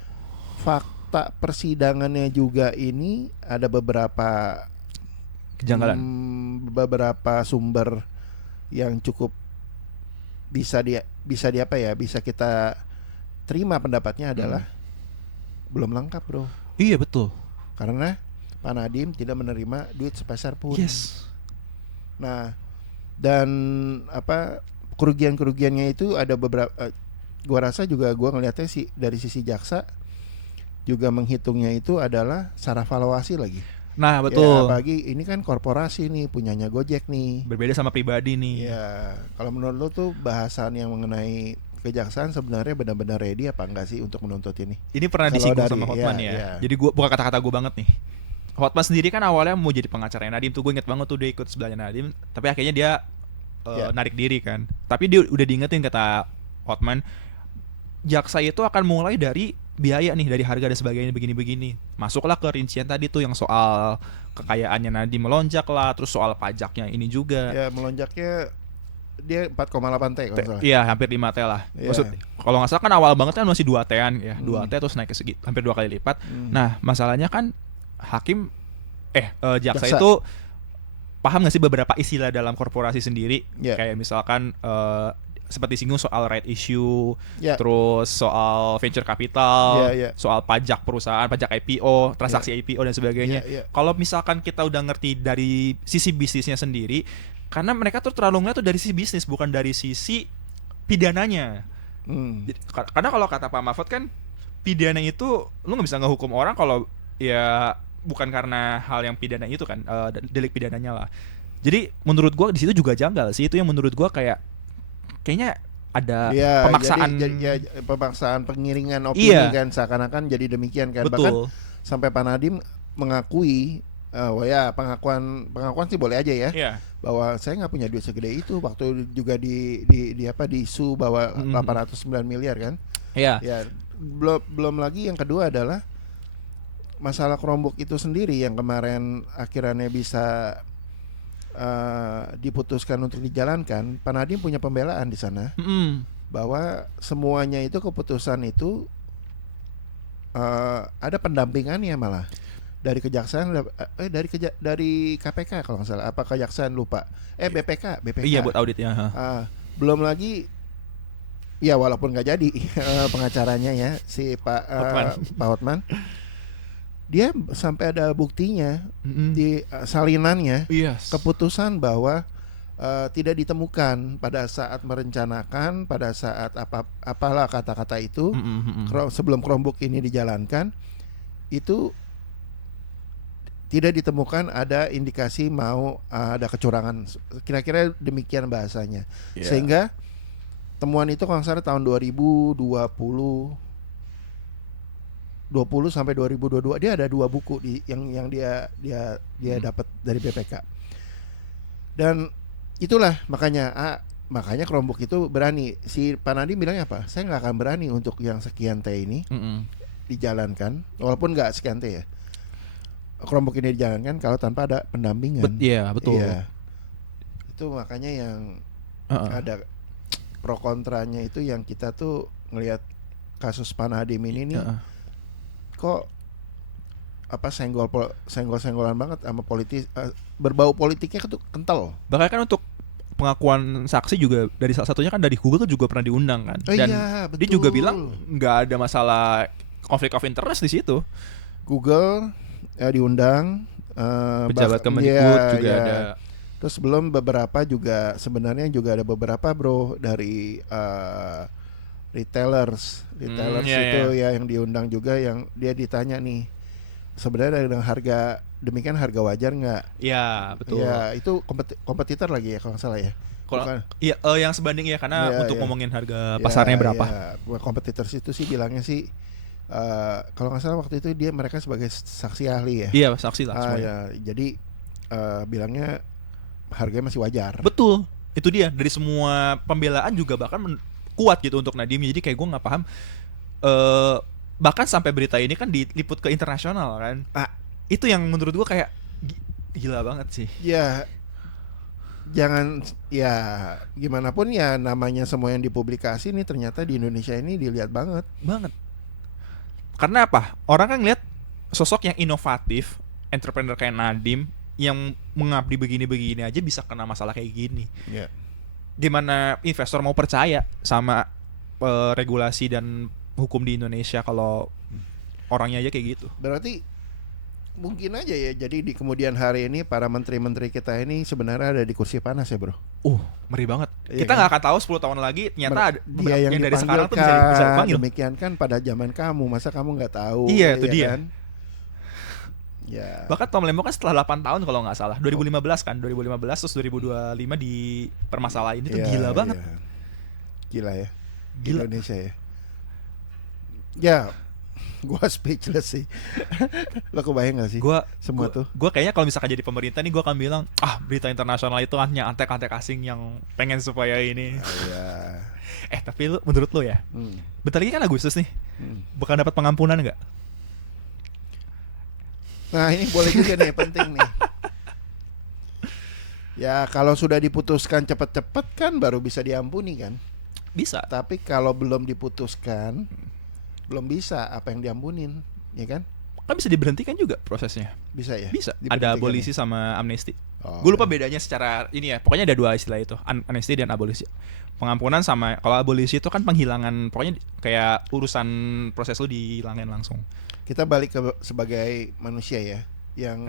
fakta persidangannya juga. Ini ada beberapa Kejanggalan. beberapa sumber yang cukup bisa kita terima pendapatnya adalah belum lengkap bro, Iya betul. karena Pak Nadiem tidak menerima duit sepeser pun. Yes. Nah, dan kerugian-kerugiannya itu ada beberapa. Gua rasa juga gua ngelihatnya sih dari sisi jaksa juga menghitungnya itu adalah secara valuasi lagi. Nah Ya, betul. apalagi ini kan korporasi nih, punyanya Gojek nih. Berbeda sama pribadi nih. Ya, kalau menurut lo tuh bahasan yang mengenai kejaksaan sebenarnya benar-benar ready apa enggak sih untuk menuntut ini? Ini pernah Kalau disinggung dari- sama Hotman ya, ya. ya. Jadi gua bukan kata-kata gue banget nih. Hotman sendiri kan awalnya mau jadi pengacaranya Nadiem tuh, gue inget banget tuh dia ikut sebelahnya Nadiem, tapi akhirnya dia narik diri kan. Tapi dia udah diingetin kata Hotman, jaksa itu akan mulai dari biaya nih, dari harga dan sebagainya begini-begini. Masuklah ke rincian tadi tuh yang soal kekayaannya Nadiem melonjak lah, terus soal pajaknya ini juga. Ya melonjaknya dia 4,8 T kalau nggak salah. Iya, hampir 5 T lah. Iya. Maksud kalau nggak salah kan awal banget kan masih 2 T-an ya. 2 T terus naik ke segitu, hampir 2 kali lipat. Nah, masalahnya kan hakim jaksa itu paham nggak sih beberapa istilah dalam korporasi sendiri? Yeah. Kayak misalkan seperti singgung soal right issue, Yeah. terus soal venture capital, Yeah. soal pajak perusahaan, pajak IPO, transaksi IPO dan sebagainya. Yeah. Kalau misalkan kita udah ngerti dari sisi bisnisnya sendiri, karena mereka tuh terlalu ngeliat tuh dari sisi bisnis, bukan dari sisi pidananya. Karena kalau kata Pak Mahfud kan, pidana itu lu nggak bisa ngehukum orang kalau ya bukan karena hal yang pidana itu kan, delik pidananya lah. Jadi menurut gua di situ juga janggal sih, itu yang menurut gua kayaknya ada pemaksaan. Pemaksaan pengiringan opini kan, seakan-akan jadi demikian kan. Betul. Bahkan sampai Pak Nadiem mengakui, pengakuan sih boleh aja ya, bahwa saya nggak punya duit segede itu. Waktu juga di isu bahwa 809 miliar kan. Iya. Ya, belum lagi yang kedua adalah masalah Chromebook itu sendiri yang kemarin akhirnya bisa diputuskan untuk dijalankan. Pak Nadiem punya pembelaan di sana bahwa semuanya itu keputusan itu ada pendampingannya malah dari kejaksaan, dari KPK kalau nggak salah, apa kejaksaan lupa, BPK. Iya, buat audit ya. Belum lagi ya, walaupun nggak jadi pengacaranya ya si Pak Hotman, dia sampai ada buktinya di salinannya, keputusan bahwa tidak ditemukan pada saat merencanakan, pada saat apalah kata-kata itu, sebelum Chromebook ini dijalankan, itu tidak ditemukan ada indikasi mau ada kecurangan, kira-kira demikian bahasanya. Sehingga temuan itu kalau nggak salah tahun 2020 sampai 2022 dia ada 2 buku yang dia dapat dari BPK. Dan itulah makanya Chromebook itu berani. Si Pak Nadiem bilangnya apa? Saya nggak akan berani untuk yang sekian T ini dijalankan, walaupun nggak sekian T ya. Chromebook ini dijalankan kalau tanpa ada pendampingan. Iya, betul. Iya. Itu makanya yang ada pro kontranya itu, yang kita tuh ngelihat kasus Pak Nadiem ini nih, kok senggol-senggolan banget sama politis, berbau politiknya tuh kental. Bahkan kan untuk pengakuan saksi juga dari salah satunya kan dari Google tuh juga pernah diundang kan. Dan betul. Dia juga bilang nggak ada masalah konflik of interest di situ. Google diundang, pejabat Kemendikbud juga ada. Terus belum beberapa juga, sebenarnya juga ada beberapa bro dari retailers itu ya yang diundang juga, yang dia ditanya nih, sebenarnya dengan harga demikian harga wajar nggak? Iya, betul. Ya itu kompetitor lagi ya kalau nggak salah ya. Iya, yang sebanding ya, karena untuk ngomongin harga pasarnya berapa. Ya. Kompetitor itu sih bilangnya sih, kalau nggak salah waktu itu mereka sebagai saksi ahli ya. Iya, saksi lah semuanya. Ya, jadi bilangnya harganya masih wajar. Betul, itu dia. Dari semua pembelaan juga bahkan kuat gitu untuk Nadiem. Jadi kayak gue nggak paham. Bahkan sampai berita ini kan diliput ke internasional kan. Itu yang menurut gue kayak gila banget sih. Ya, jangan ya gimana pun ya, namanya semua yang dipublikasi nih ternyata di Indonesia ini dilihat banget. Karena apa? Orang kan ngeliat sosok yang inovatif, entrepreneur kayak Nadiem, yang mengabdi begini-begini aja bisa kena masalah kayak gini. Gimana investor mau percaya sama regulasi dan hukum di Indonesia kalau orangnya aja kayak gitu? Berarti mungkin aja ya, jadi di kemudian hari ini para menteri-menteri kita ini sebenarnya ada di kursi panas ya bro. Meri banget. Iya, kita nggak akan tahu 10 tahun lagi ternyata ada dia yang dari sekarang tuh bisa dipanggil. Demikian kan pada zaman kamu, masa kamu nggak tahu? Iya, itu dia. Kan? Ya. Bahkan Tom Lembo kan setelah 8 tahun kalau nggak salah, 2015 kan, 2015 terus 2025 di permasalahan ini tuh gila banget. Gila ya. Gila. Indonesia ya. Ya, Gua speechless sih. Lo kebayang gak sih? Semua tuh. Gue kayaknya kalau misalkan jadi pemerintah nih gue akan bilang berita internasional itu hanya antek-antek asing yang pengen supaya ini. Iya. Tapi menurut lo ya, bentar lagi kan Agustus nih, bakal dapat pengampunan nggak? Nah ini boleh juga nih, penting nih. Ya kalau sudah diputuskan cepet-cepet kan baru bisa diampuni kan. Bisa. Tapi kalau belum diputuskan, belum bisa apa yang diampunin, ya kan? Kan bisa diberhentikan juga prosesnya. Bisa ya? Bisa. Ada abolisi sama amnesti. Oh, Gue lupa bedanya secara ini ya. Pokoknya ada dua istilah itu, amnesti dan abolisi. Pengampunan sama, kalau abolisi itu kan penghilangan, pokoknya kayak urusan proses lu dihilangin langsung. Kita balik ke sebagai manusia ya, yang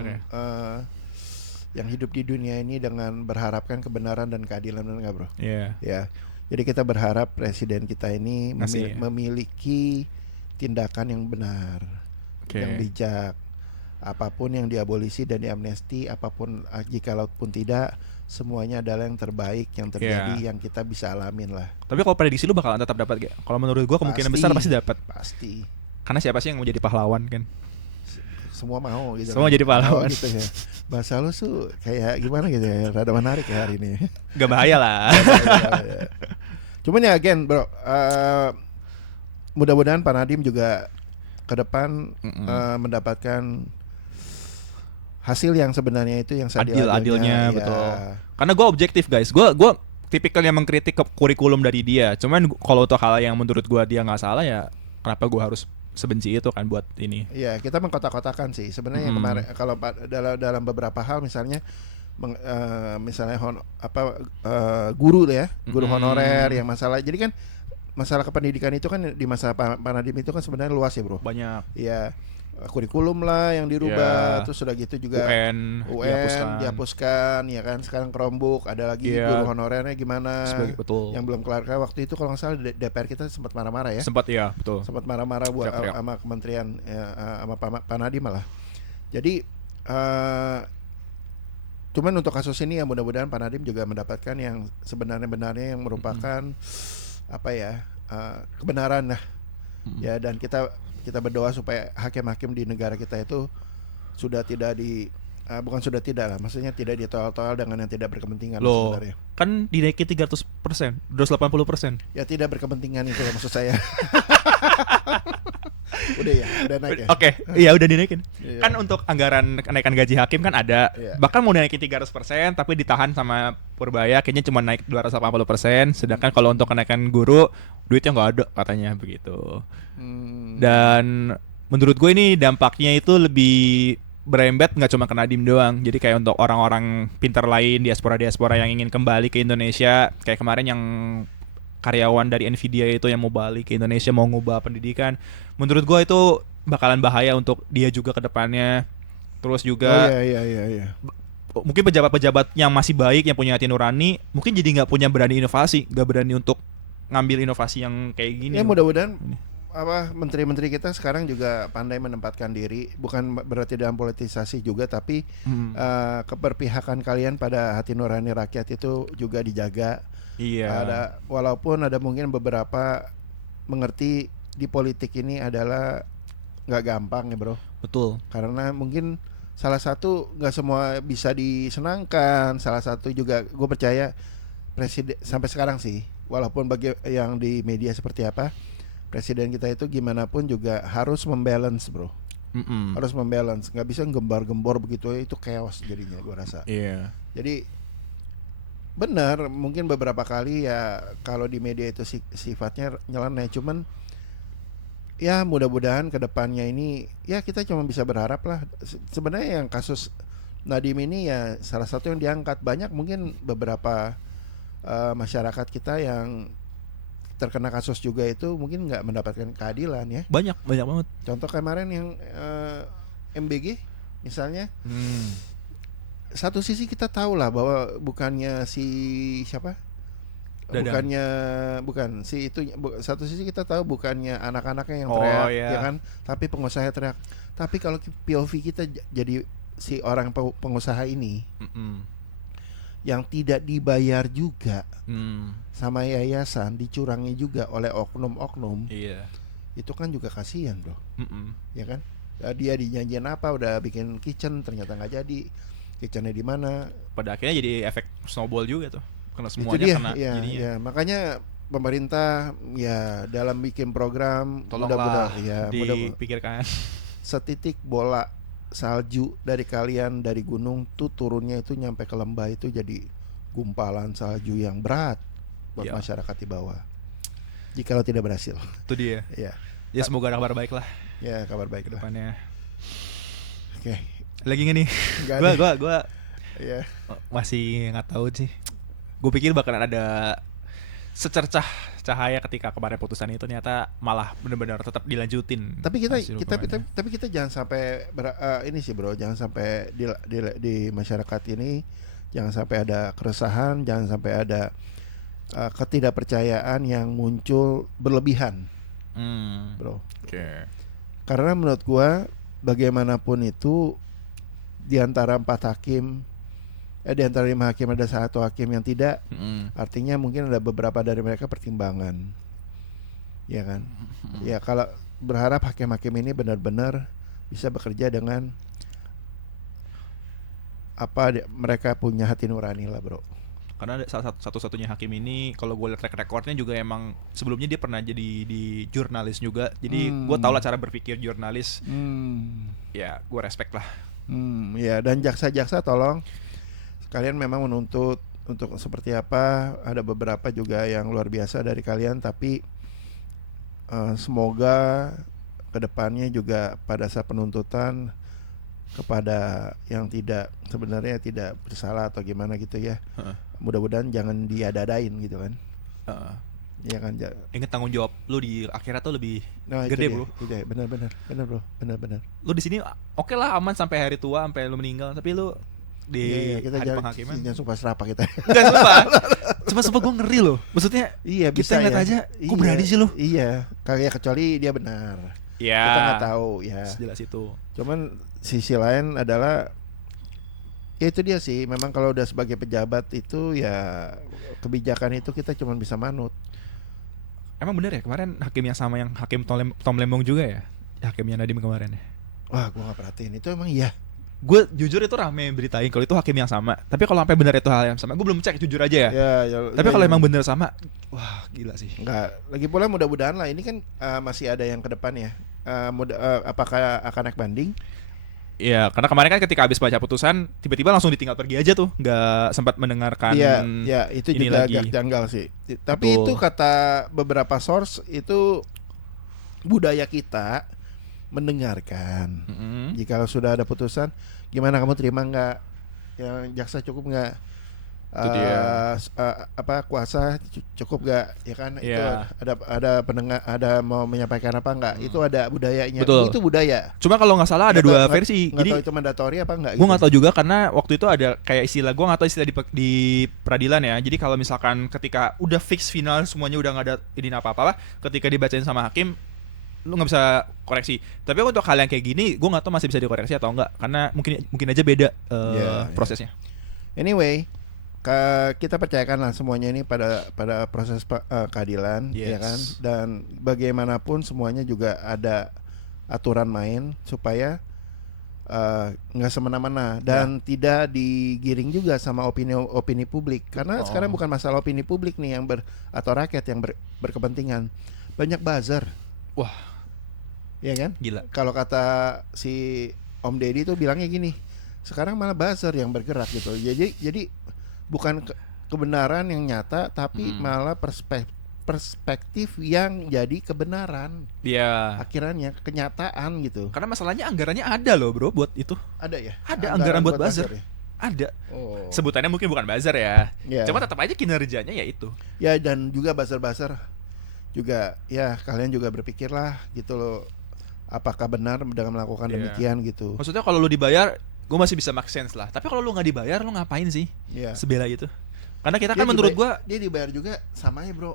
yang hidup di dunia ini dengan berharapkan kebenaran dan keadilan, benar nggak bro? Iya. Ya. Jadi kita berharap presiden kita ini memiliki tindakan yang benar, yang bijak. Apapun yang diabolisi dan diamnesti, apapun jikalaupun tidak, semuanya adalah yang terbaik yang terjadi, yang kita bisa alamin lah. Tapi kalau prediksi lu bakalan tetap dapat gak? Kalau menurut gua kemungkinan besar pasti dapat. Pasti. Karena siapa sih yang mau jadi pahlawan kan? Semua mau gitu. Semua kan? Jadi pahlawan gitu ya. Bahasa lu tuh kayak gimana gitu ya, rada menarik ya hari ini. Gak bahaya lah. Cuman ya again bro, mudah-mudahan Pak Nadiem juga ke depan mendapatkan hasil yang sebenarnya itu yang adilnya, betul. Karena gue objektif guys, gue tipikal yang mengkritik ke kurikulum dari dia. Cuman kalau untuk hal yang menurut gue dia nggak salah ya, kenapa gue harus sebenci itu kan buat ini? Iya, kita mengkotak-kotakan sih sebenarnya kemarin kalau dalam beberapa hal misalnya misalnya guru ya, guru honorer yang masalah. Jadi kan masalah kependidikan itu kan di masa Pak Nadiem itu kan sebenarnya luas ya bro. Banyak. Iya. Kurikulum lah yang dirubah, terus sudah gitu juga UN dihapuskan, ya kan. Sekarang Chromebook, ada lagi guru honorernya gimana? Betul. Yang belum kelar waktu itu kalau nggak salah DPR kita sempat marah-marah ya. Sempat ya, betul. Sempat marah-marah buat sama kementerian sama Pak Nadiem malah. Jadi cuman untuk kasus ini ya mudah-mudahan Pak Nadiem juga mendapatkan yang sebenarnya yang merupakan kebenaran lah. Ya, dan kita berdoa supaya hakim-hakim di negara kita itu sudah tidak maksudnya tidak ditolak-tolak dengan yang tidak berkepentingan sebenarnya. Kan dinaikin 300%, 280%. Ya tidak berkepentingan itu maksud saya. udah naik ya. Oke, iya udah dinaikin. Kan untuk anggaran kenaikan gaji hakim kan ada. Bahkan mau dinaikin 300% tapi ditahan sama Purbaya kayaknya cuma naik 280%, sedangkan kalau untuk kenaikan guru duitnya nggak ada katanya begitu. Dan menurut gue ini dampaknya itu lebih berembet nggak cuma ke Nadiem doang. Jadi kayak untuk orang-orang pintar lain, diaspora yang ingin kembali ke Indonesia, kayak kemarin yang karyawan dari Nvidia itu yang mau balik ke Indonesia, mau ngubah pendidikan. Menurut gue itu bakalan bahaya untuk dia juga ke depannya. Terus juga mungkin pejabat-pejabat yang masih baik, yang punya hati nurani, mungkin jadi nggak punya berani inovasi, nggak berani untuk ngambil inovasi yang kayak gini. Ya mudah-mudahan menteri-menteri kita sekarang juga pandai menempatkan diri, bukan berarti dalam politisasi juga, tapi keberpihakan kalian pada hati nurani rakyat itu juga dijaga. Iya. Walaupun ada mungkin beberapa mengerti di politik ini adalah nggak gampang ya bro. Betul. Karena mungkin salah satu nggak semua bisa disenangkan. Salah satu juga gue percaya presiden sampai sekarang sih, walaupun bagi yang di media seperti apa, presiden kita itu gimana pun juga harus membalance bro. Harus membalance, nggak bisa gembar-gembor begitu, itu chaos jadinya gue rasa. Iya. Jadi benar, mungkin beberapa kali ya kalau di media itu sifatnya nyeleneh, cuman ya mudah-mudahan ke depannya ini ya kita cuma bisa berharap lah. Sebenarnya yang kasus Nadiem ini ya salah satu yang diangkat. Banyak mungkin beberapa masyarakat kita yang terkena kasus juga itu mungkin nggak mendapatkan keadilan ya. Banyak banget. Contoh kemarin yang MBG misalnya. Satu sisi kita tahu lah bahwa bukannya si siapa? Dadang. Bukan si itu. Satu sisi kita tahu bukannya anak-anaknya yang teriak, ya kan? Tapi pengusaha teriak. Tapi kalau POV kita jadi si orang pengusaha ini yang tidak dibayar juga sama yayasan, dicurangi juga oleh oknum-oknum. Iya. itu kan juga kasihan bro, Mm-mm. ya kan? Dia dijanjian apa, udah bikin kitchen ternyata nggak jadi, kitchennya di mana. Pada akhirnya jadi efek snowball juga tuh, karena Itu semuanya dia, kena ya, jadinya. ya makanya pemerintah ya dalam bikin program Tolonglah ya mudah dipikirkan. setitik bola salju dari kalian dari gunung tuh turunnya itu nyampe ke lembah itu jadi gumpalan salju yang berat buat Ya. masyarakat di bawah. Jikalau tidak berhasil, Itu dia. ya, Ya semoga ada kabar baik lah ya kabar baik ke lah. depannya. Oke, Lagi nggak nih? nggak ada. Gua Ya, masih nggak tahu sih. Gue pikir bakalan ada secercah cahaya ketika kemarin putusan itu, ternyata malah benar-benar tetap dilanjutin. tapi kita hasil kita hukumannya. tapi kita jangan sampai ini sih bro, jangan sampai di masyarakat ini jangan sampai ada keresahan, jangan sampai ada ketidakpercayaan yang muncul berlebihan, bro. Oke. Karena menurut gua bagaimanapun itu di antara 4 hakim, di antara 5 hakim ada 1 hakim yang tidak, artinya mungkin ada beberapa dari mereka pertimbangan, ya kan? Ya kalau berharap hakim-hakim ini benar-benar bisa bekerja dengan mereka punya hati nurani lah bro. Karena satu-satunya hakim ini, kalau gue lihat track recordnya juga emang sebelumnya dia pernah jadi di jurnalis juga. Jadi gue tau lah cara berpikir jurnalis. Ya gue respect lah. Ya, dan jaksa-jaksa tolong kalian memang menuntut untuk seperti apa, ada beberapa juga yang luar biasa dari kalian, tapi semoga kedepannya juga pada saat penuntutan kepada yang sebenarnya tidak bersalah atau gimana gitu ya, mudah-mudahan jangan diada-adain gitu kan. Ya kan, Ingat tanggung jawab lu di akhirat tuh lebih itu gede dia, bro. itu dia. Benar bro, benar. Lu di sini oke lah aman sampai hari tua, sampai lu meninggal, tapi lu di Iya, kita hari penghakiman jangan sumpah serapah kita. enggak sumpah. Cuma gue ngeri loh. Maksudnya Iya, kita bisa ngeliat ya. aja, kok Iya, berani sih lu? Iya, kayak kecuali dia benar. Ya. Kita nggak tahu ya. Jelas itu. Cuman sisi lain adalah ya itu dia sih. Memang kalau udah sebagai pejabat itu ya kebijakan itu kita cuma bisa manut. Emang bener ya kemarin hakim yang sama yang hakim Tom Lembong juga ya? Hakimnya Nadiem kemarin ya? Wah, gua nggak perhatiin itu emang iya. Gue jujur itu rame beritain kalau itu hakim yang sama. Tapi kalau sampai benar itu hal yang sama, gue belum cek jujur aja ya. Tapi kalau emang bener sama, wah gila sih. Enggak. Lagi pula mudah-mudahan lah ini kan masih ada yang ke depan ya. Apakah akan naik banding? Iya, karena kemarin kan ketika habis baca putusan, tiba-tiba langsung ditinggal pergi aja tuh, nggak sempat mendengarkan. Iya, itu ini juga lagi. agak janggal sih. Tapi Betul. itu kata beberapa source itu budaya kita mendengarkan. Jika sudah ada putusan, gimana kamu terima nggak? Yang jaksa cukup nggak? Itu dia. Kuasa cukup nggak? Ya kan itu Iya. ada pendengar, ada mau menyampaikan apa nggak? Itu ada budayanya. Betul. Itu budaya. Cuma kalau nggak salah ada dua versi. Nggak Jadi tahu itu mandatori apa nggak? gue nggak tahu juga karena waktu itu ada kayak istilah, gue nggak tahu istilah di peradilan ya. Jadi kalau misalkan ketika udah fix final semuanya udah nggak ada ini apa-apa, ketika dibacain sama hakim, lu nggak bisa koreksi. Tapi untuk hal yang kayak gini, gue nggak tahu masih bisa dikoreksi atau enggak, karena mungkin aja beda prosesnya. Anyway, kita percayakanlah semuanya ini pada proses keadilan, Yes. ya kan. Dan bagaimanapun semuanya juga ada aturan main supaya nggak semena-mena dan tidak digiring juga sama opini publik. Karena sekarang bukan masalah opini publik nih atau rakyat yang berkepentingan. Banyak buzzer. Wah, ya kan? gila. Kalau kata si Om Deddy tuh bilangnya gini, sekarang malah buzzer yang bergerak gitu. Jadi bukan kebenaran yang nyata, tapi malah perspektif yang jadi kebenaran. Iya. Akhirnya kenyataan gitu. Karena masalahnya anggarannya ada loh bro buat itu. Ada ya? Ada anggaran buat buzzer. ya? Ada. Oh. Sebutannya mungkin bukan buzzer ya. Ya. Cuma tetap aja kinerjanya ya itu. Ya, dan juga buzzer-buzzer juga ya kalian juga berpikirlah gitu loh. Apakah benar dengan melakukan demikian gitu. Maksudnya kalau lu dibayar, gue masih bisa make sense lah. Tapi kalau lu nggak dibayar, lu ngapain sih? Iya. Sebela itu. Karena kita kan menurut gue, dia dibayar juga sama ya bro.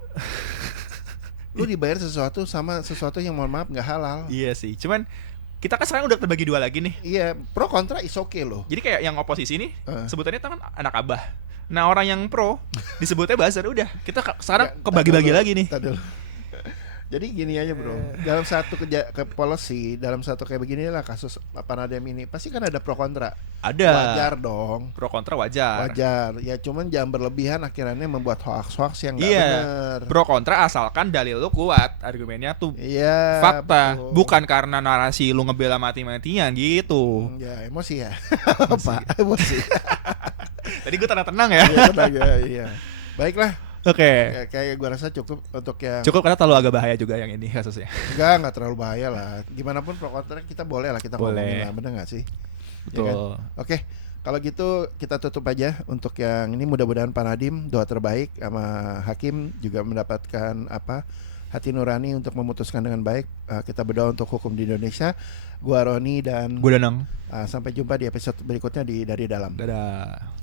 Lu dibayar sesuatu sama sesuatu yang mohon maaf nggak halal. iya sih. Cuman kita kan sekarang udah terbagi dua lagi nih. Iya, pro kontra is okay loh. Jadi kayak yang oposisi nih, sebutannya itu kan anak abah. Nah orang yang pro disebutnya buzzer. Udah, kita sekarang kebagi-bagi lagi nih. Jadi gini aja bro, dalam satu policy, dalam satu kayak beginilah kasus Panadem ini, pasti kan ada pro kontra. Ada. Wajar dong. Pro kontra wajar. Wajar. Ya cuman jangan berlebihan akhirnya membuat hoax-hoax yang nggak Iya. benar. Pro kontra asalkan dalil lu kuat, argumennya tuh Iya. fakta, betul. bukan karena narasi lu ngebela mati-matian gitu. Ya emosi ya. Apa? Emosi. Tadi gue tenang-tenang ya. Iya, tenang ya, iya. Baiklah. Oke. Ya, kayak gua rasa cukup untuk yang Cukup karena terlalu agak bahaya juga yang ini kasusnya. enggak terlalu bahaya lah. Gimana pun pro kontra kita boleh lah kita Boleh. ngomongin lah, bener nggak sih? Betul. Ya kan? Oke, kalau gitu kita tutup aja untuk yang ini. Mudah-mudahan Pak Nadiem doa terbaik sama Hakim juga mendapatkan hati nurani untuk memutuskan dengan baik. Kita berdoa untuk hukum di Indonesia. Gua Roni dan Gue Danang. sampai jumpa di episode berikutnya di Dari Dalam. Dadah.